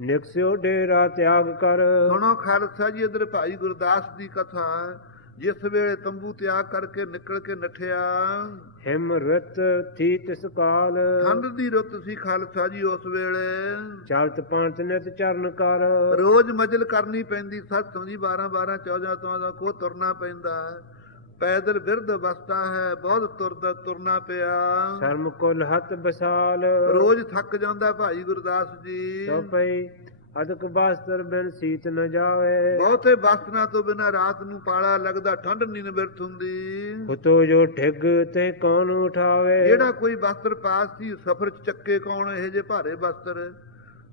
ਨਿਕਸਿਓ ਡੇਰਾ ਤਿਆਗ ਕਰ। ਸੁਣੋ ਖਾਲਸਾ ਜੀ ਇਧਰ ਭਾਈ ਗੁਰਦਾਸ ਦੀ ਕਥਾ ਜਿਸ ਵੇਲੇ ਤੰਬੂ ਤਿਆਗ ਕਰਕੇ ਨਿਕਲ ਕੇ ਨਠਿਆ। ਹਿਮ ਰਤ ਥੀ ਤਿਸ ਕਾਲ। ਠੰਡ ਦੀ ਰੁੱਤ ਸੀ ਖਾਲਸਾ ਜੀ ਉਸ ਵੇਲੇ। ਚਲਤ ਪੰਤ ਨਿਤ ਚਰਨ ਕਰ। ਰੋਜ਼ ਮਜਲ ਕਰਨੀ ਪੈਂਦੀ ਸੱਤ ਜੀ 12 12 14 14 ਕੋ ਤੁਰਨਾ ਪੈਂਦਾ। ਪੈਦਲ ਬਿਰਧ ਅਵਸਥਾ ਹੈ ਬਹੁਤ ਤੁਰਦਾ ਤੁਰਨਾ ਪਿਆ। ਸ਼ਰਮ ਕੁਲ ਹੱਥ ਬਸਾਲ ਰੋਜ਼ ਥੱਕ ਜਾਂਦਾ ਭਾਈ ਗੁਰਦਾਸ ਜੀ। ਸੋ ਪਈ ਅਦਕ ਬਾਸਤਰ ਬਿਨ ਸੀਤ ਨ ਜਾਵੇ। ਬਹੁਤੇ ਬਸਤਰਾਂ ਤੋਂ ਬਿਨਾ ਰਾਤ ਨੂੰ ਪਾਲਾ ਲੱਗਦਾ ਠੰਡ ਨਹੀਂ ਨਿਵਰਤ ਹੁੰਦੀ। ਹੁਤੋ ਜੋ ਠਿਗ ਤੇ ਕੌਣ ਉਠਾਵੇ? ਜਿਹੜਾ ਕੋਈ ਵਸਤਰ ਪਾਸ ਸੀ ਸਫਰ ਚ ਚੱਕੇ ਕੌਣ? ਇਹ ਜੇ ਭਾਰੇ ਵਸਤਰ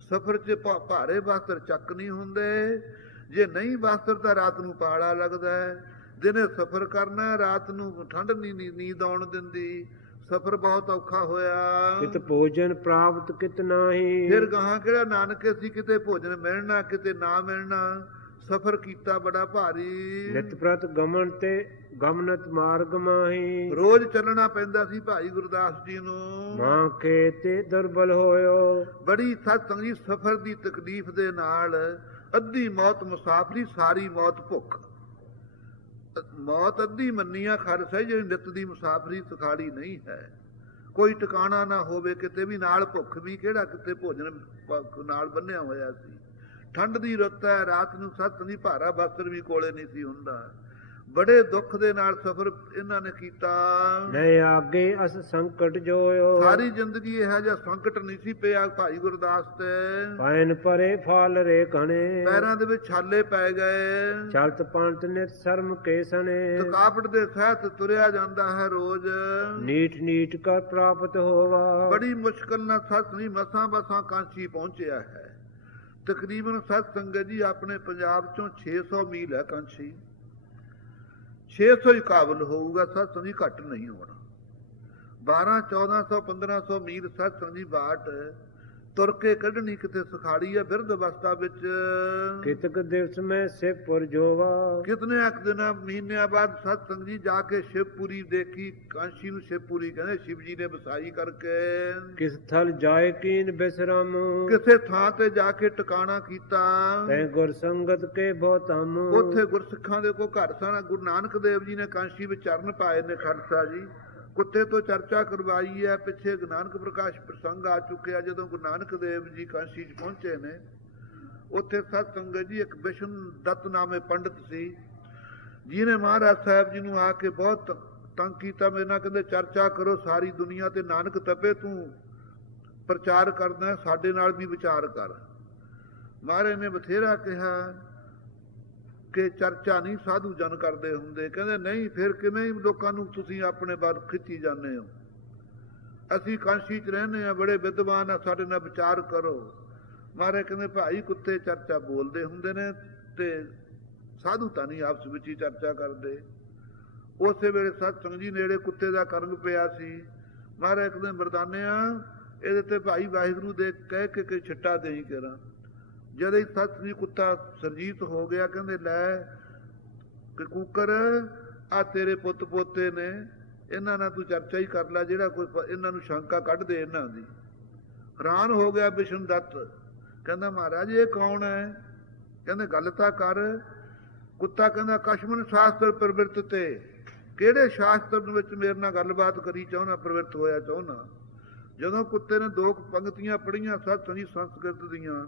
ਸਫਰ ਚ ਭਾਰੇ ਵਸਤਰ ਚੱਕ ਨਹੀਂ ਹੁੰਦੇ। ਜੇ ਨਹੀਂ ਵਸਤਰ ਤਾਂ ਰਾਤ ਨੂੰ ਪਾਲਾ ਲੱਗਦਾ ਹੈ। ਦਿਨੇ ਸਫਰ ਕਰਨਾ ਰਾਤ ਨੂੰ ਠੰਡ ਨਹੀਂ ਨੀ- ਨੀਂਦ ਆਉਣ ਦਿੰਦੀ। ਸਫਰ ਬਹੁਤ ਔਖਾ ਹੋਇਆ। ਕਿਤ ਭੋਜਨ ਪ੍ਰਾਪਤ ਕਿਤ ਨਾਹੀ। ਫਿਰ ਗਾਹਾਂ ਕਿਹੜਾ ਨਾਨਕੇ ਸੀ ਕਿਤੇ ਭੋਜਨ ਮਿਲਣਾ ਕਿਤੇ ਨਾ ਮਿਲਣਾ। ਸਫਰ ਕੀਤਾ ਬੜਾ ਭਾਰੀ। ਨਿਤ ਪ੍ਰਤ ਗਮਨ ਤੇ ਗਮਨਤ ਮਾਰਗ ਮਾਹੀ। ਰੋਜ਼ ਚੱਲਣਾ ਪੈਂਦਾ ਸੀ ਭਾਈ ਗੁਰਦਾਸ ਜੀ ਨੂੰ। ਮਾਂ ਕੇ ਤੇ ਦੁਰਬਲ ਹੋਇਓ। ਬੜੀ ਸਤਸੰਗ ਦੀ ਸਫਰ ਦੀ ਤਕਲੀਫ ਦੇ ਨਾਲ ਅੱਧੀ ਮੌਤ ਮੁਸਾਫਰੀ ਸਾਰੀ ਮੌਤ ਭੁੱਖ। ਮੌਤ ਅੱਧੀ ਮੰਨੀਆਂ ਖਰਸ ਹੈ ਜਿਹੜੀ ਨਿਤ ਦੀ ਮੁਸਾਫਰੀ ਸੁਖਾਲੀ ਨਹੀਂ ਹੈ। ਕੋਈ ਟਿਕਾਣਾ ਨਾ ਹੋਵੇ, ਕਿਤੇ ਵੀ ਨਾਲ ਭੁੱਖ ਵੀ, ਕਿਹੜਾ ਕਿਤੇ ਭੋਜਨ ਨਾਲ ਬੰਨਿਆ ਹੋਇਆ ਸੀ। ਠੰਡ ਦੀ ਰੁੱਤ ਹੈ, ਰਾਤ ਨੂੰ ਸੱਤ ਦੀ ਭਾਰਾ ਬਸਤਰ ਵੀ ਕੋਲੇ ਨਹੀਂ ਸੀ ਹੁੰਦਾ। ਬੜੇ ਦੁੱਖ ਦੇ ਨਾਲ ਸਫਰ ਇਹਨਾਂ ਨੇ ਕੀਤਾ। ਨਹੀਂ ਆਗੇ ਅਸ ਸੰਕਟ ਜੋਇਓ। ਸਾਰੀ ਜ਼ਿੰਦਗੀ ਇਹ ਜਿਹਾ ਸੰਕਟ ਨਹੀਂ ਸੀ ਪਿਆ ਭਾਈ ਗੁਰਦਾਸ ਤੇ। ਪੈਨ ਪਰੇ ਫਾਲ ਰੇ ਕਣੇ। ਪੈਰਾਂ ਦੇ ਵਿੱਚ ਛਾਲੇ ਪੈ ਗਏ। ਚਲਤ ਪੰਤ ਨਿਤ ਸ਼ਰਮ ਕੇਸਣੇ ਥਕਾਵਟ ਦੇ ਸਹਿਤ ਤੁਰਿਆ ਜਾਂਦਾ ਹੈ ਰੋਜ਼। ਨੀਟ ਨੀਟ ਕਰ ਪ੍ਰਾਪਤ ਹੋਵਾ। ਬੜੀ ਮੁਸ਼ਕਲ ਨਾਲ ਸਤ ਨਹੀਂ ਮਸਾਂ ਬਸਾਂ ਕਾਂਚੀ ਪਹੁੰਚਿਆ ਹੈ। ਤਕਰੀਬਨ ਸਤ ਸੰਗਤ ਜੀ ਆਪਣੇ ਪੰਜਾਬ ਚੋਂ 600 ਮੀਲ ਹੈ ਕਾਂਚੀ 600 ਹੀ ਕਾਬਲ ਹੋਊਗਾ, ਸਤ ਸੰਗੀ ਘੱਟ ਨਹੀਂ ਹੋਣਾ। 12 1400 1500 ਮੀਲ ਸਤ ਦੀ ਬਾਟ ਤੁਰ ਕੇ ਕੱਢਣੀ ਕਿਤੇ ਸੁਖਾੜੀ ਹੈ ਬਿਰਧ ਅਵਸਥਾ ਵਿੱਚ। ਕਿਤਕ ਦਿਵਸ ਮੈਂ ਸਿਪੁਰ ਜੋਵਾ। ਕਿਤਨੇ ਅਕ ਦਿਨਾਂ ਮਹੀਨਿਆਂ ਬਾਅਦ ਸਤ ਸੰਗ ਜੀ ਜਾ ਕੇ ਸ਼ਿਵਪੁਰੀ ਦੇਖੀ ਕਾਂਸ਼ੀ ਨੂੰ ਸ਼ਿਵਪੁਰੀ ਕਹਿੰਦੇ ਸ਼ਿਵ ਜੀ ਨੇ ਵਸਾਈ ਕਰਕੇ। ਕਿਸ ਥਲ ਜਾਏ ਕੀਨ ਬਿਸਰਮ। ਕਿਸੇ ਥਾਂ ਤੇ ਜਾ ਕੇ ਟਿਕਾਣਾ ਕੀਤਾ। ਤੈ ਗੁਰ ਸੰਗਤ ਕੇ ਬਹੁਤਮ। ਉੱਥੇ ਗੁਰਸਿੱਖਾਂ ਦੇ ਕੋ ਘਰ ਸਨ। ਗੁਰੂ ਨਾਨਕ ਦੇਵ ਜੀ ਨੇ ਕਾਂਸ਼ੀ ਵਿੱਚ ਚਰਨ ਪਾਏ ਨੇ ਖਾਲਸਾ ਜੀ। ਕੁੱਤੇ ਤੋਂ ਚਰਚਾ ਕਰਵਾਈ ਹੈ, ਪਿੱਛੇ ਗੁਰੂ ਨਾਨਕ ਪ੍ਰਕਾਸ਼ ਪ੍ਰਸੰਗ ਆ ਚੁੱਕਿਆ ਜਦੋਂ ਗੁਰੂ ਨਾਨਕ ਦੇਵ ਜੀ ਕਾਸ਼ੀ 'ਚ ਪਹੁੰਚੇ ਨੇ, ਉੱਥੇ ਸਤ ਸੰਗਤ ਜੀ ਇੱਕ ਬਿਸ਼ਨ ਦੱਤ ਨਾਮੇ ਪੰਡਤ ਸੀ, ਜਿਹਨੇ ਮਹਾਰਾਜ ਸਾਹਿਬ ਜੀ ਨੂੰ ਆ ਕੇ ਬਹੁਤ ਤੰਗ ਕੀਤਾ, ਮੇਰੇ ਨਾਲ ਕਹਿੰਦੇ, ਚਰਚਾ ਕਰੋ ਸਾਰੀ ਦੁਨੀਆ ਤੇ ਨਾਨਕ ਤਪੇ, ਤੂੰ ਪ੍ਰਚਾਰ ਕਰਦਾ ਸਾਡੇ ਨਾਲ ਵੀ ਵਿਚਾਰ ਕਰ। ਮਹਾਰਾਜ ਨੇ ਬਥੇਰਾ ਕਿਹਾ ਕਿ ਚਰਚਾ ਨਹੀਂ, ਸਾਧੂ ਜਨ ਕਰਦੇ ਹੁੰਦੇ। ਕਹਿੰਦੇ, ਨਹੀਂ, ਫਿਰ ਕਿਵੇਂ ਲੋਕਾਂ ਨੂੰ ਤੁਸੀਂ ਆਪਣੇ ਵੱਲ ਖਿੱਚੀ ਜਾਂਦੇ ਹੋ? ਅਸੀਂ ਕਾਂਸ਼ੀ ਚ ਰਹਿੰਦੇ ਆ ਬੜੇ ਵਿਦਵਾਨ ਆ, ਸਾਡੇ ਨਾਲ ਵਿਚਾਰ ਕਰੋ। ਮਾਰੇ ਕਹਿੰਦੇ, ਭਾਈ ਕੁੱਤੇ ਚਰਚਾ ਬੋਲਦੇ ਹੁੰਦੇ ਨੇ ਤੇ ਸਾਧੂ ਤਾਂ ਨਹੀਂ ਆਪਸ ਵਿੱਚ ਹੀ ਚਰਚਾ ਕਰਦੇ। ਉਸੇ ਵੇਲੇ ਸਤਸੰਗ ਜੀ ਨੇੜੇ ਕੁੱਤੇ ਦਾ ਕਰੰਗ ਪਿਆ ਸੀ। ਮਹਾਰਾਜ ਕਹਿੰਦੇ, ਮਰਦਾਨਿਆ, ਇਹਦੇ ਤੇ ਭਾਈ ਵਾਹਿਗੁਰੂ ਦੇ ਕਹਿ ਕੇ ਕਿ ਛੱਟਾ ਦੇਈ ਕਰਾਂ। ਜਦ ਹੀ ਸੱਤ ਵੀ ਕੁੱਤਾ ਸਰਜੀਤ ਹੋ ਗਿਆ, ਕਹਿੰਦੇ, ਲੈ ਕਿ, ਕੁਕਰ ਆ ਤੇਰੇ ਪੁੱਤ ਪੋਤੇ ਨੇ, ਇਹਨਾਂ ਨਾਲ ਤੂੰ ਚਰਚਾ ਹੀ ਕਰ ਲੈ, ਜਿਹੜਾ ਕੋਈ ਇਹਨਾਂ ਨੂੰ ਸ਼ੰਕਾ ਕੱਢ ਦੇ ਇਹਨਾਂ ਦੀ। ਹੈਰਾਨ ਹੋ ਗਿਆ ਵਿਸ਼ਨ ਦੱਤ। ਕਹਿੰਦਾ, ਮਹਾਰਾਜ, ਇਹ ਕੌਣ ਹੈ? ਕਹਿੰਦੇ, ਗੱਲ ਤਾਂ ਕਰ। ਕੁੱਤਾ ਕਹਿੰਦਾ, ਕਸ਼ਮਨ ਸ਼ਾਸਤਰ ਪ੍ਰਵਿਰਤ ਤੇ। ਕਿਹੜੇ ਸ਼ਾਸਤਰ ਵਿੱਚ ਮੇਰੇ ਨਾਲ ਗੱਲਬਾਤ ਕਰੀ ਚਾਹੁੰਨਾ ਪ੍ਰਵਿਰਤ ਹੋਇਆ ਚਾਹੁੰਨਾ ਜਦੋਂ ਕੁੱਤੇ ਨੇ ਦੋ ਕੁ ਪੰਕਤੀਆਂ ਪੜੀਆਂ ਸਤ ਸੰਸਕ੍ਰਿਤ ਦੀਆਂ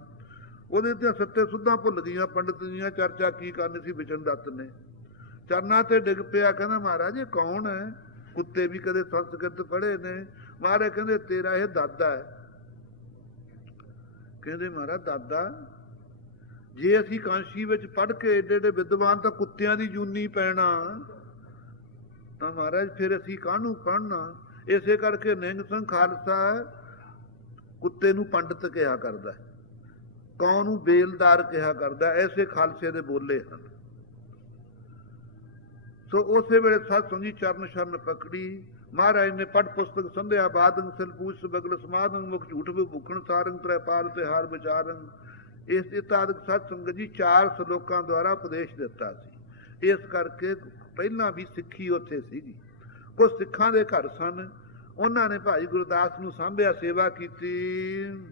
ਉਹਦੇ ਤੇ ਸੱਤੇ ਸੁੱਧਾਂ ਭੁੱਲ ਗਈਆਂ ਪੰਡਤ ਦੀਆਂ ਚਰਚਾ ਕੀ ਕਰਨੀ ਸੀ ਵਿਚਨ ਦੱਤ ਨੇ। ਚਰਨਾਂ ਤੇ ਡਿੱਗ ਪਿਆ, ਕਹਿੰਦਾ ਮਹਾਰਾਜ, ਇਹ ਕੌਣ ਹੈ? ਕੁੱਤੇ ਵੀ ਕਦੇ ਸੰਸਕ੍ਰਿਤ ਪੜ੍ਹੇ ਨੇ। ਮਹਾਰਾਜ ਕਹਿੰਦੇ, ਤੇਰਾ ਇਹ ਦਾਦਾ ਹੈ। ਕਹਿੰਦੇ ਮਹਾਰਾਜ, ਦਾਦਾ? ਜੇ ਅਸੀਂ ਕਾਂਸ਼ੀ ਵਿੱਚ ਪੜ੍ਹ ਕੇ ਏਡੇ ਏਡੇ ਵਿਦਵਾਨ ਤਾਂ ਕੁੱਤਿਆਂ ਦੀ ਜੂਨੀ ਪੈਣਾ। ਤਾਂ ਮਹਾਰਾਜ, ਫਿਰ ਅਸੀਂ ਕਾਹਨੂੰ ਪੜਨਾ ਇਸੇ ਕਰਕੇ ਨਿੰਗ ਸਿੰਘ ਖਾਲਸਾ ਕੁੱਤੇ ਨੂੰ ਪੰਡਤ ਕਿਹਾ ਕਰਦਾ ਹੈ। ਕੌਣ ਨੂੰ ਬੇਲਦਾਰ ਕਿਹਾ ਕਰਦਾ, ਐਸੇ ਖਾਲਸੇ ਦੇ ਬੋਲੇ ਹਨ। ਸੋ ਉਸੇ ਵੇਲੇ ਸਤ ਸੰਗੀ ਚਰਨ ਸ਼ਰਨ ਪਕੜੀ। ਮਹਾਰਾਜ ਨੇ ਪੜ ਪੁਸਤਕ ਸੰਧਿਆ, ਬਾਦੰ ਸਿਲਪੂਸ ਬਗਲ ਸਮਾਦੰ, ਮੁਖ ਝੂਠ ਵੀ ਭੁਖਣ ਸਾਰੰ ਤ੍ਰੈ ਤੇ ਹਾਰ ਵਿਚਾਰੰ। ਇਸ ਇਤਾਦਿਕ ਸਤ ਸੰਗਤ ਜੀ ਚਾਰ ਸ਼ਲੋਕਾਂ ਦੁਆਰਾ ਉਪਦੇਸ਼ ਦਿੱਤਾ ਸੀ। ਇਸ ਕਰਕੇ ਪਹਿਲਾਂ ਵੀ ਸਿੱਖੀ ਉੱਥੇ ਸੀਗੀ। ਕੁਝ ਸਿੱਖਾਂ ਦੇ ਘਰ ਸਨ ਉਹਨਾਂ ਨੇ ਭਾਈ ਗੁਰਦਾਸ ਨੂੰ ਸਾਂਭਿਆ ਸੇਵਾ ਕੀਤੀ।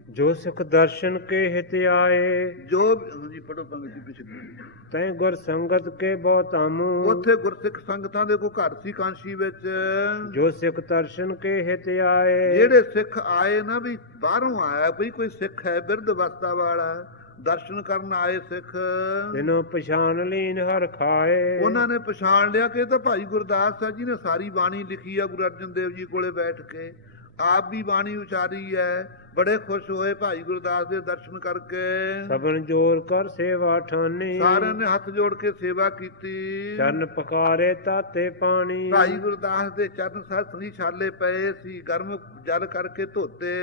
ਜੋ ਸੁਖ ਦਰਸ਼ਨ ਕੇ ਹਿਤ ਆਏ ਜੋ ਹਾਂਜੀ ਪੜੋ ਪੰਗਤੀ ਪਿਛਲੀ ਤੈ ਗੁਰ ਸੰਗਤ ਕੇ ਬਹੁ ਤਾਮੂ ਉੱਥੇ ਗੁਰਸਿੱਖ ਸੰਗਤਾਂ ਦੇ ਕੋ ਘਰ ਸੀ ਕਾਂਸ਼ੀ ਵਿੱਚ। ਜੋ ਸਿੱਖ ਦਰਸ਼ਨ ਕੇ ਹਿਤ ਆਏ। ਜਿਹੜੇ ਸਿੱਖ ਆਏ ਨਾ ਵੀ ਬਾਹਰੋਂ ਆਇਆ ਵੀ ਕੋਈ ਸਿੱਖ ਹੈ ਬਿਰਧ ਅਵਸਥਾ ਵਾਲਾ। ਦਰਸ਼ਨ ਕਰਨ ਆਏ ਸਿੱਖ। ਤਿਨੋ ਪਛਾਨ ਲੀਨ ਹਰ ਖਾਏ। ਉਹਨਾਂ ਨੇ ਪਛਾਣ ਲਿਆ ਕਿ ਇਹ ਤਾਂ ਭਾਈ ਗੁਰਦਾਸ ਸਾਹਿਬ ਜੀ ਨੇ ਸਾਰੀ ਬਾਣੀ ਲਿਖੀ ਆ ਗੁਰੂ ਅਰਜਨ ਦੇਵ ਜੀ ਕੋਲੇ ਬੈਠ ਕੇ। ਆਪ ਵੀ ਬਾਣੀ ਉਚਾਰੀ ਹੈ। ਬੜੇ ਖੁਸ਼ ਹੋਏ ਭਾਈ ਗੁਰਦਾਸ ਦੇ ਦਰਸ਼ਨ ਕਰਕੇ। ਸਭਨ ਜੋਰ ਕਰ ਸੇਵਾ ਠਾਨੀ। ਸਾਰਿਆਂ ਨੇ ਹੱਥ ਜੋੜ ਕੇ ਸੇਵਾ ਕੀਤੀ। ਚਰਨ ਪਕਾਰੇ ਤਾਤੇ ਪਾਣੀ। ਭਾਈ ਗੁਰਦਾਸ ਦੇ ਚਰਨ ਸਨੀ ਛਾਲੇ ਪਏ ਸੀ। ਗਰਮ ਜਲ ਕਰਕੇ ਧੋਤੇ।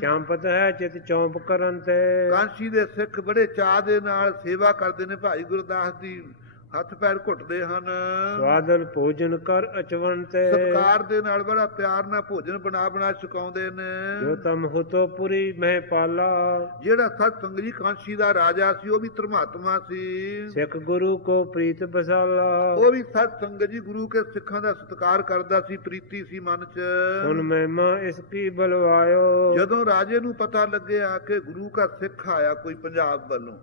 ਚੰਪਤ ਹੈ ਚਿਤ ਚੌਂਪ ਕਰਨ ਤੇ। ਕਾਂਸ਼ੀ ਦੇ ਸਿੱਖ ਬੜੇ ਚਾਹ ਦੇ ਨਾਲ ਸੇਵਾ ਕਰਦੇ ਨੇ ਭਾਈ ਗੁਰਦਾਸ ਦੀ। ਹੱਥ ਪੈਰ ਘੁੱਟਦੇ ਹਨ। ਸਵਾਦਲ ਭੋਜਨ ਕਰ ਅਚਵਨ ਤੇ। ਸਤਕਾਰ ਦੇ ਨਾਲ ਬੜਾ ਪਿਆਰ ਨਾਲ ਭੋਜਨ ਬਣਾ ਬਣਾ ਛਕਾਉਂਦੇ ਨੇ। ਜੋ ਤਮ ਹੁਤੋ ਪੁਰੀ ਮਹਿ ਪਾਲਾ। ਜਿਹੜਾ ਸਤ ਸੰਗਰੀ ਕਾਂਸ਼ੀ ਦਾ ਰਾਜਾ ਸੀ ਉਹ ਵੀ ਧਰਮਾਤਮਾ ਸੀ। ਸਿੱਖ ਗੁਰੂ ਕੋ ਪ੍ਰੀਤ ਬਸਾਲਾ। ਉਹ ਵੀ ਸਤ ਸੰਗਤ ਜੀ ਗੁਰੂ ਕੇ ਸਿੱਖਾਂ ਦਾ ਸਤਕਾਰ ਕਰਦਾ ਸੀ ਪ੍ਰੀਤੀ ਸੀ ਮਨ 'ਚ। ਸੁਨ ਮਹਿਮਾ ਇਸ ਕੀ ਬਲਵਾਇਓ। ਜਦੋਂ ਰਾਜੇ ਨੂੰ ਪਤਾ ਲੱਗਿਆ ਕਿ ਗੁਰੂ ਦਾ ਸਿੱਖ ਆਇਆ ਕੋਈ ਪੰਜਾਬ ਵੱਲੋਂ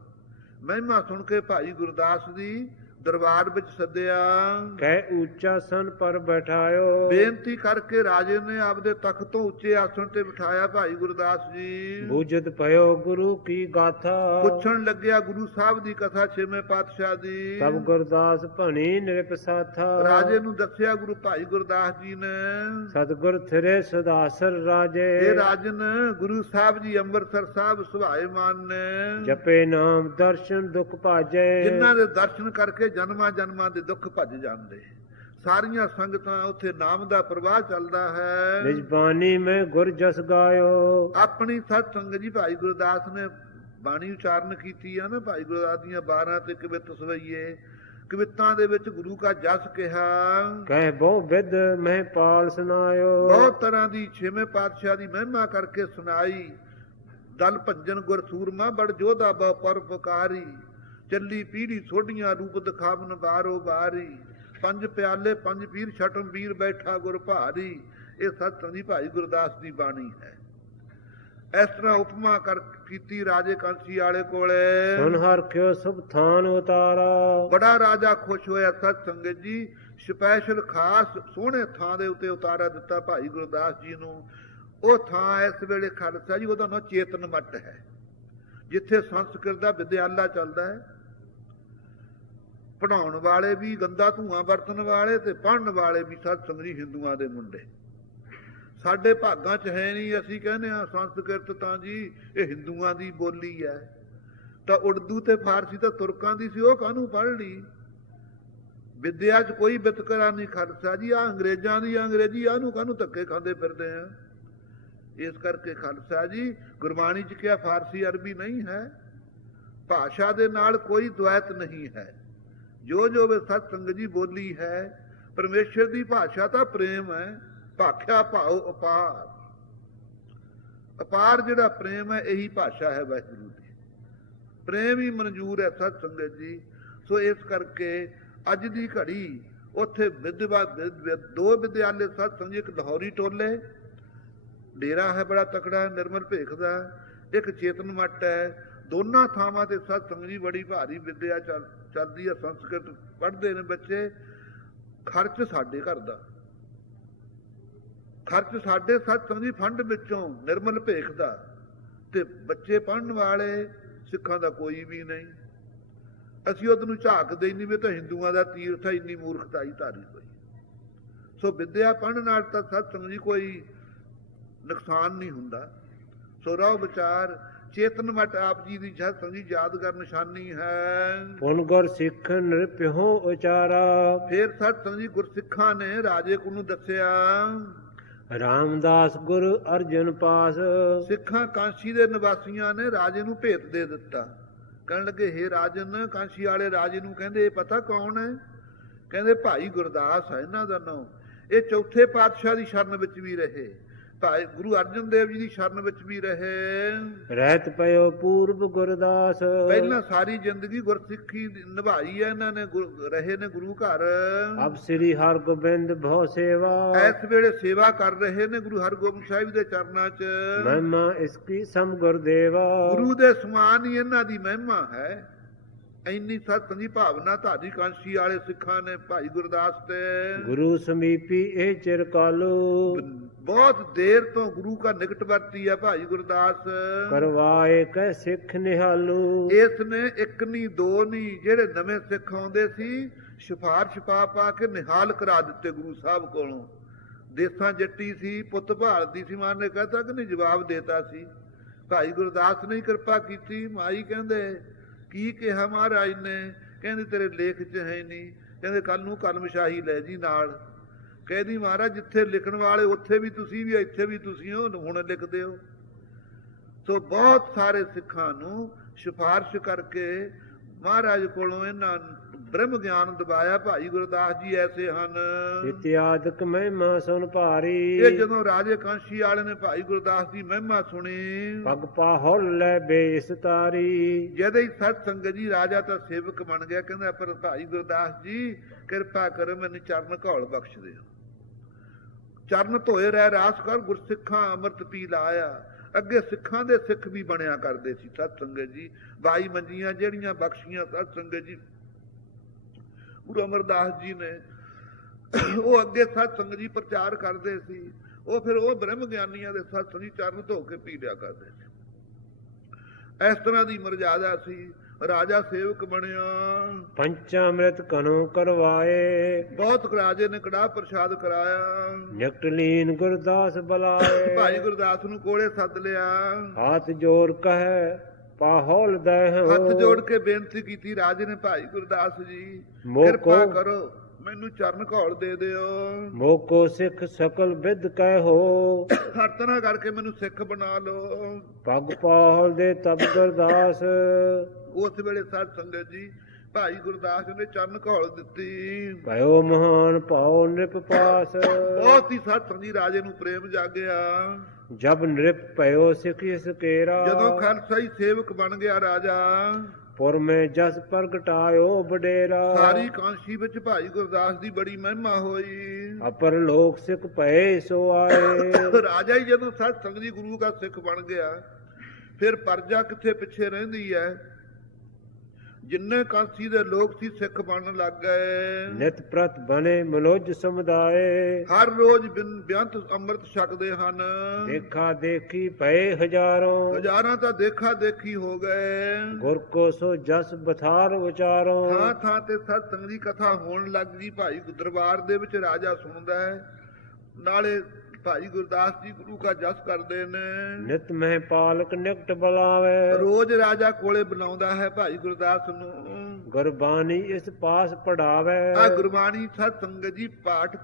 ਮਹਿਮਾ ਸੁਣ ਕੇ ਭਾਈ ਗੁਰਦਾਸ ਦੀ ਦਰਬਾਰ ਵਿੱਚ ਸੱਦਿਆ। ਕਹਿ ਉੱਚਾ ਸਨ ਪਰ ਬੈਠਾਇਓ। ਬੇਨਤੀ ਕਰਕੇ ਰਾਜੇ ਨੇ ਆਪਦੇ ਤਖਤ ਤੋਂ ਉੱਚੇ ਆਸਣ ਤੇ ਬਿਠਾਇਆ ਭਾਈ ਗੁਰਦਾਸ ਜੀ। ਬੂਝਤ ਭਇਓ ਗੁਰੂ ਕੀ ਗਾਥਾ। ਪੁੱਛਣ ਲੱਗਿਆ ਗੁਰੂ ਸਾਹਿਬ ਦੀ ਕਥਾ ਛੇਵੇਂ ਪਾਤਸ਼ਾਹ ਦੀ। ਤਬ ਗੁਰਦਾਸ ਭਣੀ ਨਿਰਪਸਾਥਾ ਰਾਜੇ ਨੂੰ ਦੱਸਿਆ ਗੁਰੂ ਭਾਈ ਗੁਰਦਾਸ ਜੀ ਨੇ। ਸਤਗੁਰ ਥਿਰੇ ਸਦਾਸਰ ਰਾਜੇ। ਇਹ ਰਾਜਨ ਗੁਰੂ ਸਾਹਿਬ ਜੀ ਅੰਮ੍ਰਿਤਸਰ ਸਾਹਿਬ ਸੁਭਾਏ ਮਾਨ ਨੇ। ਜਪੇ ਨਾਮ ਦਰਸ਼ਨ ਦੁਖ ਭਾਜੈ। ਜਿਨ੍ਹਾਂ ਦੇ ਦਰਸ਼ਨ ਕਰਕੇ ਜਨਮਾਂ ਜਨਮਾਂ ਦੇ ਦੁੱਖ ਭੱਜ ਜਾਂਦੇ। ਸਾਰੀਆਂ ਸੰਗਤਾਂ ਉੱਥੇ ਨਾਮ ਦਾ ਪ੍ਰਵਾਹ ਚੱਲਦਾ ਹੈ। ਨਿਜ ਬਾਣੀ ਮੈਂ ਗੁਰ ਜਸ ਗਾਇਓ। ਆਪਣੀ ਸਤ ਸੰਗਤ ਜੀ ਭਾਈ ਗੁਰਦਾਸ ਨੇ ਬਾਣੀ ਉਚਾਰਨ ਕੀਤੀ ਆ ਨਾ ਭਾਈ ਗੁਰਦਾਸ ਦੀਆਂ 12 ਤੇ ਕਵਿਤ ਸਵਈਏ। ਕਵਿਤਾਂ ਦੇ ਵਿੱਚ ਗੁਰੂ ਕਾ ਜਸ ਕਿਹਾ ਕਹਿ ਬਹੁ ਵਿਦ ਮੈਂ ਪਾਲ ਸੁਨਾਇਓ ਬਹੁਤ ਤਰ੍ਹਾਂ ਦੀ ਛੇਵੇਂ ਪਾਤਸ਼ਾਹ ਦੀ ਮਹਿਮਾ ਕਰਕੇ ਸੁਣਾਈ। ਦਲ ਭੰਜਨ ਗੁਰ ਸੂਰਮਾ ਬੜ ਜੋਧਾ ਬਹੁ ਪਰਪਕਾਰੀ ਚੱਲੀ ਪੀੜੀ ਸੋਢੀਆਂ ਰੂਪ ਦਿਖਾਵਨ ਬਾਰੋ ਬਾਰੀ। ਪੰਜ ਪਿਆਲੇ ਪੰਜ ਪੀਰ ਛਟਮ ਵੀਰ ਬੈਠਾ ਗੁਰ ਭਾਰੀ। ਇਹ ਸਤਿ ਦੀ ਭਾਈ ਗੁਰਦਾਸ ਦੀ ਬਾਣੀ ਹੈ। ਇਸ ਤਰ੍ਹਾਂ ਉਪਮਾ ਕਰ ਕੀਤੀ ਰਾਜੇ ਕੰਸੀ ਵਾਲੇ ਕੋਲੇ। ਸੁਨ ਹਰ ਕਿਓ ਸੁਭ ਥਾਨ ਉਤਾਰਾ। ਬੜਾ ਰਾਜਾ ਖੁਸ਼ ਹੋਇਆ ਸਤ ਸੰਗਤ ਜੀ। ਸਪੈਸ਼ਲ ਖਾਸ ਸੋਹਣੇ ਥਾਂ ਦੇ ਉੱਤੇ ਉਤਾਰਾ ਦਿੱਤਾ ਭਾਈ ਗੁਰਦਾਸ ਜੀ ਨੂੰ। ਉਹ ਥਾਂ ਇਸ ਵੇਲੇ ਖਾਲਸਾ ਜੀ ਉਹਦਾ ਨਾਂ ਚੇਤਨ ਮੱਟ ਹੈ। ਜਿੱਥੇ ਸੰਸਕ੍ਰਿਤ ਦਾ ਵਿਦਿਆਲਾ ਚੱਲਦਾ ਹੈ ਪੜਾਉਣ ਵਾਲੇ ਵੀ, ਗੰਦਾ ਧੂਆਂ ਵਰਤਣ ਵਾਲੇ ਤੇ ਪੜਨ ਵਾਲੇ ਵੀ ਸਤ ਸੰਗਰੀ ਹਿੰਦੂਆਂ ਦੇ ਮੁੰਡੇ। ਸਾਡੇ ਭਾਗਾਂ 'ਚ ਹੈ ਨਹੀਂ, ਅਸੀਂ ਕਹਿੰਦੇ ਆ ਸੰਸਕ੍ਰਿਤ ਤਾਂ ਜੀ ਇਹ ਹਿੰਦੂਆਂ ਦੀ ਬੋਲੀ ਹੈ। ਤਾਂ ਉਰਦੂ ਤੇ ਫਾਰਸੀ ਤਾਂ ਤੁਰਕਾਂ ਦੀ ਸੀ, ਉਹ ਕਾਹਨੂੰ ਪੜ੍ਹ ਲਈ? ਵਿਦਿਆ 'ਚ ਕੋਈ ਵਿਤਕਰਾ ਨਹੀਂ, ਖਰਚਾ ਜੀ ਆ ਅੰਗਰੇਜ਼ਾਂ ਦੀ ਆ ਅੰਗਰੇਜ਼ੀ ਆ ਨੂੰ ਕਾਹਨੂੰ ਧੱਕੇ ਖਾਂਦੇ ਫਿਰਦੇ ਆ? ਇਸ ਕਰਕੇ ਖਾਲਸਾ ਜੀ, ਗੁਰਬਾਣੀ 'ਚ ਕਿਹਾ ਫਾਰਸੀ ਅਰਬੀ ਨਹੀਂ ਹੈ। ਭਾਸ਼ਾ ਦੇ ਨਾਲ ਕੋਈ ਦੁਆਇਤ ਨਹੀਂ ਹੈ। ਜੋ ਜੋ ਵੇ ਸਤ ਸੰਗਤ ਜੀ ਬੋਲੀ ਹੈ, ਪਰਮੇਸ਼ਰ ਦੀ ਭਾਸ਼ਾ ਤਾਂ ਪ੍ਰੇਮ ਹੈ। ਭਾਖਿਆ ਭਾਉ ਅਪਾਰ। ਅਪਾਰ ਜਿਹੜਾ ਪ੍ਰੇਮ ਹੈ, ਇਹੀ ਭਾਸ਼ਾ ਹੈ ਵਾਹਿਗੁਰੂ ਦੀ। ਪ੍ਰੇਮ ਹੀ ਮਨਜ਼ੂਰ ਹੈ ਸਤ ਸੰਗਤ ਜੀ। ਸੋ ਇਸ ਕਰਕੇ ਅੱਜ ਦੀ ਘੜੀ, ਉੱਥੇ ਵਿਦਵਾ ਦੋ ਵਿਦਿਆਲੇ ਸਤ ਸੰਗਤ ਇੱਕ ਲਾਹੌਰੀ ਟੋਲੇ ਡੇਰਾ ਹੈ ਬੜਾ ਤਕੜਾ, ਨਿਰਮਲ ਭੇਖ ਦਾ ਇੱਕ ਚੇਤਨ ਮੱਟ ਹੈ। ਦੋਨਾਂ ਥਾਵਾਂ ਤੇ ਸਤ ਸੰਗਤ ਜੀ ਬੜੀ ਭਾਰੀ ਵਿਦਿਆ ਚੱਲਦੀ ਹੈ, ਸੰਸਕ੍ਰਿਤ ਪੜ੍ਹਦੇ ਨੇ ਬੱਚੇ। ਖਰਚ ਸਾਡੇ ਘਰ ਦਾ। ਖਰਚ ਸਾਡੇ ਸਤ ਸੰਗਤ ਜੀ ਫੰਡ ਵਿੱਚੋਂ ਨਿਰਮਲ ਭੇਖ ਦਾ ਤੇ ਬੱਚੇ ਪੜਨ ਵਾਲੇ ਸਿੱਖਾਂ ਦਾ ਕੋਈ ਵੀ ਨਹੀਂ। ਅਸੀਂ ਉਹਦ ਨੂੰ ਝਾਕਦੇ ਹੀ ਨਹੀਂ, ਵੀ ਤਾਂ ਹਿੰਦੂਆਂ ਦਾ ਤੀਰਥ ਹੈ, ਇੰਨੀ ਹੀ ਧਾਰੀ ਹੋਈ ਸੋ ਵਿਦਿਆ ਪੜਨ ਨਾਲ ਤਾਂ ਸਤ ਸੰਗਤ ਜੀ ਕੋਈ ਨੁਕਸਾਨ ਨਹੀਂ ਹੁੰਦਾ। ਸੋ ਰਾਹ ਵਿਚਾਰ ਚੇਤਨ ਮਟ ਆਪ ਜੀ ਦੀ ਜਦ ਸੰਗੀ ਯਾਦਗਾਰ ਨਿਸ਼ਾਨੀ ਹੈ। ਪੁਨ ਗੁਰ ਸਿੱਖ ਨਿਰਭਿਓ ਉਚਾਰਾ। ਫਿਰ ਸਤ ਸੰਗੀ ਗੁਰਸਿੱਖਾਂ ਨੇ ਰਾਜੇ ਕੋ ਨੂੰ ਦੱਸਿਆ। ਰਾਮਦਾਸ ਗੁਰੂ ਅਰਜਨ ਪਾਸ। ਸਿੱਖਾਂ ਕਾਂਸ਼ੀ ਦੇ ਨਿਵਾਸੀਆਂ ਨੇ ਰਾਜੇ ਨੂੰ ਭੇਤ ਦੇ ਦਿੱਤਾ। ਕਹਿਣ ਲੱਗੇ ਹੇ ਰਾਜਨ ਕਾਂਸ਼ੀ ਵਾਲੇ ਰਾਜੇ ਨੂੰ ਕਹਿੰਦੇ ਇਹ ਪਤਾ ਕੌਣ ਹੈ? ਕਹਿੰਦੇ ਭਾਈ ਗੁਰਦਾਸ ਹੈ ਇਹਨਾਂ ਦਾ ਨਾਮ। ਇਹ ਚੌਥੇ ਪਾਤਸ਼ਾਹ ਦੀ ਸ਼ਰਨ ਵਿੱਚ ਵੀ ਰਹੇ। ਭਾਈ ਗੁਰੂ ਅਰਜਨ ਦੇਵ ਜੀ ਦੀ ਸ਼ਰਨ ਵਿੱਚ ਵੀ ਰਹੇ। ਰਹਿਤ ਪਇਓ ਪੂਰਬ ਗੁਰਦਾਸ। ਪਹਿਲਾਂ ਸਾਰੀ ਜ਼ਿੰਦਗੀ ਗੁਰਸਿੱਖੀ ਨਿਭਾਈ ਹੈ ਇਹਨਾਂ ਨੇ ਰਹੇ ਨੇ ਗੁਰੂ ਘਰ। ਅਬ ਸ੍ਰੀ ਹਰਗੋਬਿੰਦ ਭਉ ਸੇਵਾ। ਇਸ ਵੇਲੇ ਸੇਵਾ ਕਰ ਰਹੇ ਨੇ ਗੁਰੂ ਹਰਗੋਬਿੰਦ ਸਾਹਿਬ ਦੇ ਚਰਨਾਂ 'ਚ। ਮਹਿਮਾ ਇਸਕੀ ਸਮ ਗੁਰਦੇਵਾ। ਗੁਰੂ ਦੇ ਸਮਾਨ ਹੀ ਇਹਨਾਂ ਦੀ ਮਹਿਮਾ ਹੈ। ਇੰਨੀ ਸਤਿ ਦੀ ਭਾਵਨਾ ਧਾਰੀ ਕਾਂਸ਼ੀ ਵਾਲੇ ਸਿੱਖਾਂ ਨੇ ਭਾਈ ਗੁਰਦਾਸ ਤੇ। ਗੁਰੂ ਸਮੀਪੀ ਇਹ ਚਿਰਕਾਲੂ ਬਹੁਤ ਦੇਰ ਤੋਂ ਗੁਰੂ ਦਾ ਨਿਕਟ ਵਰਤੀ ਹੈ ਭਾਈ ਗੁਰਦਾਸ। ਕਰਵਾਏ ਕੈ ਸਿੱਖ ਨਿਹਾਲੂ। ਇਸ ਨੇ ਇੱਕ ਨਹੀਂ ਦੋ ਨਹੀਂ ਜਿਹੜੇ ਨਵੇਂ ਸਿੱਖ ਆਉਂਦੇ ਸੀ ਸਿਫਾਰਸ਼ ਪਾ ਪਾ ਕੇ ਨਿਹਾਲ ਕਰਾ ਦਿੱਤੇ ਗੁਰੂ ਸਾਹਿਬ ਕੋਲੋਂ। ਦੇਸਾਂ ਜੱਟੀ ਸੀ ਪੁੱਤ ਭਾਲਦੀ ਸੀ ਮਾਂ ਨੇ ਕਹਤਾ ਕਿ ਨਹੀਂ ਜਵਾਬ ਦੇਤਾ ਸੀ। ਭਾਈ ਗੁਰਦਾਸ ਨੇ ਕਿਰਪਾ ਕੀਤੀ ਮਾਈ ਕਹਿੰਦੇ ਕੀ ਕਿਹਾ ਮਹਾਰਾਜ ਨੇ? ਕਹਿੰਦੇ, ਤੇਰੇ ਲੇਖ 'ਚ ਹੈ ਨਹੀਂ ਕਹਿੰਦੇ ਕੱਲ ਨੂੰ ਕਲਮਸ਼ਾਹੀ ਲੈ ਜੀ ਨਾਲ। ਕਹਿੰਦੀ, ਮਹਾਰਾਜ, ਜਿੱਥੇ ਲਿਖਣ ਵਾਲੇ, ਉੱਥੇ ਵੀ ਤੁਸੀਂ ਵੀ ਇੱਥੇ ਵੀ ਤੁਸੀਂ ਹੋ, ਹੁਣ ਲਿਖਦੇ ਹੋ। ਸੋ ਬਹੁਤ ਸਾਰੇ ਸਿੱਖਾਂ ਨੂੰ ਸਿਫਾਰਿਸ਼ ਕਰਕੇ ਮਹਾਰਾਜ ਕੋਲੋਂ ਇਹਨਾਂ ਬ੍ਰਹਮ ਗਿਆਨ ਦਬਾਇਆ ਭਾਈ ਗੁਰਦਾਸ ਜੀ ਐਸੇ ਹਨ। ਇਤਿਆਦਿਕ ਮਹਿਮਾ ਸੁਨ ਭਾਰੀ। ਇਹ ਜਦੋਂ ਰਾਜੇ ਕਾਂਸ਼ੀ ਵਾਲੇ ਨੇ ਭਾਈ ਗੁਰਦਾਸ ਦੀ ਮਹਿਮਾ ਸੁਣੀ। ਪਗ ਪਾਹੁਲ ਲੈ ਬੇਸ ਤਾਰੀ। ਜਦ ਹੀ ਸਤ ਸੰਗਤ ਜੀ ਰਾਜਾ ਤਾਂ ਸੇਵਕ ਬਣ ਗਿਆ। ਕਹਿੰਦਾ ਪਰ ਭਾਈ ਗੁਰਦਾਸ ਜੀ ਕਿਰਪਾ ਕਰੋ ਮੈਨੂੰ ਚਰਨ ਘੌਲ ਬਖਸ਼ ਦਿਓ ਚਰਨ ਧੋਏ ਰਹਿ ਰਾਸ ਕਰ ਗੁਰਸਿੱਖਾਂ ਅੰਮ੍ਰਿਤ ਪੀ ਲਾਇਆ। ਅੱਗੇ ਸਿੱਖਾਂ ਦੇ ਸਿੱਖ ਵੀ ਬਣਿਆ ਕਰਦੇ ਸੀ ਸਤ ਸੰਗਤ ਜੀ। ਬਾਈ ਮੰਜੀਆਂ ਜਿਹੜੀਆਂ ਬਖਸ਼ੀਆਂ ਸਤ ਸੰਗਤ ਜੀ ਗੁਰੂ ਅਮਰਦਾਸ ਜੀ ਨੇ ਉਹ ਅੱਗੇ ਸਤ ਸੰਗਤ ਜੀ ਪ੍ਰਚਾਰ ਕਰਦੇ ਸੀ ਉਹ ਫਿਰ ਉਹ ਬ੍ਰਹਮ ਗਿਆਨੀਆਂ ਦੇ ਸਤ ਸੰਗਤ ਜੀ ਚਰਨ ਧੋ ਕੇ ਪੀ ਲਿਆ ਕਰਦੇ ਸੀ। ਇਸ ਤਰ੍ਹਾਂ ਦੀ ਮਰਜ਼ਾਦਾ ਸੀ ਰਾਜਾ ਸੇਵਕ ਬਣਿਆ। ਪੰਚਾਮ੍ਰਿਤ ਕਨੋ ਕਰਵਾਏ। ਬਹੁਤ ਰਾਜੇ ਨੇ ਕੜਾਹ ਪ੍ਰਸ਼ਾਦ ਕਰਾਇਆ। ਨਿਕਟਲੀਨ ਗੁਰਦਾਸ ਬੁਲਾਏ। ਭਾਈ ਗੁਰਦਾਸ ਨੂੰ ਕੋਲੇ ਸੱਦ ਲਿਆ। ਹੱਥ ਜੋੜ ਕਹੈ ਪਾਹੁਲ ਦਹਿ ਹੱਥ ਜੋੜ ਕੇ ਬੇਨਤੀ ਕੀਤੀ ਰਾਜੇ ਨੇ ਭਾਈ ਗੁਰਦਾਸ ਜੀ। ਕਿਰਪਾ ਕਰੋ ਮੈਨੂੰ ਚਰਨ ਘੌਲ ਦੇ ਦਿਓ। ਮੋਕੋ ਸਿੱਖ ਸਕਲ ਵਿਦ ਕਹਿ ਹੋ। ਹਰ ਤਰ੍ਹਾਂ ਕਰਕੇ ਮੈਨੂੰ ਸਿੱਖ ਬਣਾ ਲਓ। ਪਗ ਪਾਹੁਲ ਦੇ ਤਬ ਗੁਰਦਾਸ। ਉਸ ਵੇਲੇ ਸਾਧ ਸੰਗਤ ਜੀ ਭਾਈ ਗੁਰਦਾਸ ਨੇ ਚਰਨ ਘੌਲ ਦਿੱਤੀ। ਭਇਓ ਮਹਾਨ ਪਾਉ ਨਿਰਪ ਪਾਸ। ਬਹੁਤ ਹੀ ਸੰਗਤ ਜੀ ਰਾਜੇ ਨੂੰ ਪ੍ਰੇਮ ਜਾਗਿਆ। ਜਬ ਨਿਰਪ ਭਇਓ ਸਿੱਖ ਇਸ ਕੇਰਾ। ਜਦੋਂ ਖਾਲਸਾ ਹੀ ਸੇਵਕ ਬਣ ਗਿਆ ਰਾਜਾ ਪੁਰ ਮੈਂ ਜਸ ਪ੍ਰਗਟਾਇਓ ਬਡੇਰਾ ਸਾਰੀ ਕਾਂਸ਼ੀ ਵਿੱਚ ਭਾਈ ਗੁਰਦਾਸ ਦੀ ਬੜੀ ਮਹਿਮਾ ਹੋਈ। ਅਪਰ ਲੋਕ ਸਿੱਖ ਭਏ ਸੋ ਆਏ। ਰਾਜਾ ਹੀ ਜਦੋਂ ਸਤ ਸੰਗ ਜੀ ਗੁਰੂ ਦਾ ਸਿੱਖ ਬਣ ਗਿਆ ਫਿਰ ਪਰਜਾ ਕਿੱਥੇ ਪਿੱਛੇ ਰਹਿੰਦੀ ਹੈ? ਜਿੰਨੇ ਕਾਂਸੀ ਦੇ ਲੋਕ ਸੀ ਸਿੱਖ ਬਣਨ ਲੱਗ ਗਏ। ਨਿਤ ਪ੍ਰਤ ਬਨੇ ਮਨੋਜ ਸਮੁਦਾਏ। ਹਰ ਰੋਜ਼ ਬਿਨ ਬਿਆੰਤ ਅੰਮ੍ਰਿਤ ਛਕਦੇ ਹਨ। ਦੇਖਾ ਦੇਖੀ ਭਏ ਹਜ਼ਾਰੋਂ। ਹਜ਼ਾਰਾਂ ਤਾਂ ਦੇਖਾ ਦੇਖੀ ਹੋ ਗਏ। ਗੁਰ ਕੋ ਸੋ ਜਸ ਬਥਾਰ ਉਚਾਰੋ। ਥਾਂ ਥਾਂ ਤੇ ਸਤ ਸੰਗ ਦੀ ਕਥਾ ਹੋਣ ਲੱਗ ਗਈ। ਭਾਈ ਦਰਬਾਰ ਦੇ ਵਿੱਚ ਰਾਜਾ ਸੁਣਦਾ ਹੈ। ਨਾਲੇ ਭਾਈ ਗੁਰਦਾਸ ਜੀ ਗੁਰੂ ਕਾ ਜਸ ਕਰਦੇ ਨੇ। ਨਿਤ ਮਹਿ ਪਾਲਕ ਨਿਕਟ ਬੁਲਾਵੇ। ਰੋਜ਼ ਰਾਜਾ ਕੋਲੇ ਬੁਲਾਉਂਦਾ ਹੈ ਭਾਈ ਗੁਰਦਾਸ ਨੂੰ। ਗੁਰਬਾਣੀ ਇਸ ਪਾਸ ਪੜਾਵੇ। ਆ ਗੁਰਬਾਣੀ ਸਤ ਸੰਗਤ ਜੀ ਪਾਠ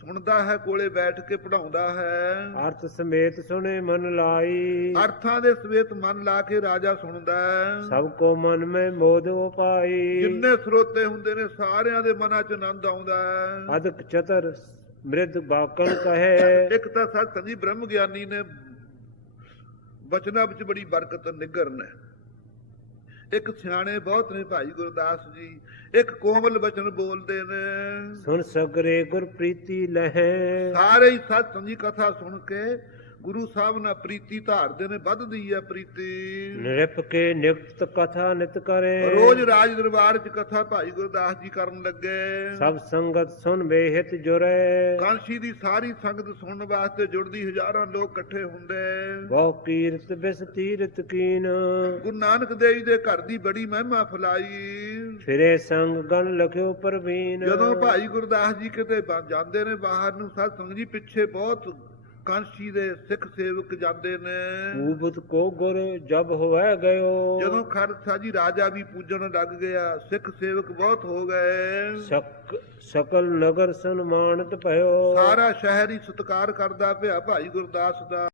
ਸੁਣਦਾ ਹੈ ਕੋਲੇ ਬੈਠ ਕੇ ਪੜਾਉਂਦਾ ਹੈ। ਅਰਥ ਸਮੇਤ ਸੁਣੇ ਮਨ ਲਾਈ। ਅਰਥਾਂ ਦੇ ਸਵੇਤ ਮਨ ਲਾ ਕੇ ਰਾਜਾ ਸੁਣਦਾ ਹੈ। ਸਭ ਕੋ ਮਨ ਮੈਂ ਮੋਦ ਉਪਾਈ। ਜਿੰਨੇ ਸਰੋਤੇ ਹੁੰਦੇ ਨੇ ਸਾਰਿਆਂ ਦੇ ਮਨਾਂ 'ਚ ਆਨੰਦ ਆਉਂਦਾ ਹੈ। ਅਦਕ ਚਤਰ ਮ੍ਰਿਦ ਬਾਕਣ ਕਹੇ। ਇੱਕ ਤਾਂ ਸਤ ਸੰਜੀ ਬ੍ਰਹਮ ਗਿਆਨੀ ਨੇ ਬਚਨਾਂ ਵਿੱਚ ਬੜੀ ਬਰਕਤ ਨਿਗਰਨ ਹੈ। ਇੱਕ ਸਿਆਣੇ ਬਹੁਤ ਨੇ ਭਾਈ ਗੁਰਦਾਸ ਜੀ ਇੱਕ ਕੋਮਲ ਬਚਨ ਬੋਲਦੇ ਨੇ। ਸੁਨ ਸਗਰੇ ਗੁਰ ਪ੍ਰੀਤੀ ਲਹੈ। ਸਾਰੇ ਹੀ ਸਤ ਸੰਜੀ ਕਥਾ ਸੁਣ ਕੇ ਗੁਰੂ ਸਾਹਿਬ ਨਾਲ ਪ੍ਰੀਤੀ ਧਾਰਦੇ ਨੇ ਵੱਧਦੀ ਹੈ ਪ੍ਰੀਤੀ। ਨਿਰਪ ਕੇ ਨਿਕਟ ਕਥਾ ਨਿਤ ਕਰੇ। ਰੋਜ਼ ਰਾਜ ਦਰਬਾਰ 'ਚ ਕਥਾ ਭਾਈ ਗੁਰਦਾਸ ਜੀ ਕਰਨ ਲੱਗੇ। ਸਭ ਸੰਗਤ ਸੁਨ ਬੇਹਿਤ ਜੁਰੇ ਕਾਂਸ਼ੀ ਦੀ ਸਾਰੀ ਸੰਗਤ ਸੁਣਨ ਵਾਸਤੇ ਜੁੜਦੀ ਹਜ਼ਾਰਾਂ ਲੋਕ ਇਕੱਠੇ ਹੁੰਦੇ। ਬਹੁ ਕੀਰਤ ਬਿਸ ਤੀਰਤ ਕੀਨ। ਗੁਰੂ ਨਾਨਕ ਦੇਵ ਜੀ ਦੇ ਘਰ ਦੀ ਬੜੀ ਮਹਿਮਾ ਫਲਾਈ। ਫਿਰੇ ਸੰਗ ਗਨ ਲਖਿਓ ਪਰਵੀਨ। ਜਦੋਂ ਭਾਈ ਗੁਰਦਾਸ ਜੀ ਕਿਤੇ ਜਾਂਦੇ ਨੇ ਬਾਹਰ ਨੂੰ ਸਾਧ ਸੰਗਤ ਜੀ ਪਿੱਛੇ ਬਹੁਤ ਕਾਂਸ਼ੀ ਦੇ ਸਿੱਖ ਸੇਵਕ ਜਾਂਦੇ ਨੇ। ਊਬਤ ਕੋ ਗੁਰ ਜਬ ਹੋਵੇ ਗਇਓ। ਜਦੋਂ ਖਾਲਸਾ ਜੀ ਰਾਜਾ ਵੀ ਪੂਜਣ ਲੱਗ ਗਿਆ ਸਿੱਖ ਸੇਵਕ ਬਹੁਤ ਹੋ ਗਏ। ਸਕ ਸਕਲ ਨਗਰ ਸਨਮਾਨਿਤ ਭਇਓ। ਸਾਰਾ ਸ਼ਹਿਰ ਹੀ ਸਤਿਕਾਰ ਕਰਦਾ ਪਿਆ ਭਾਈ ਗੁਰਦਾਸ ਦਾ।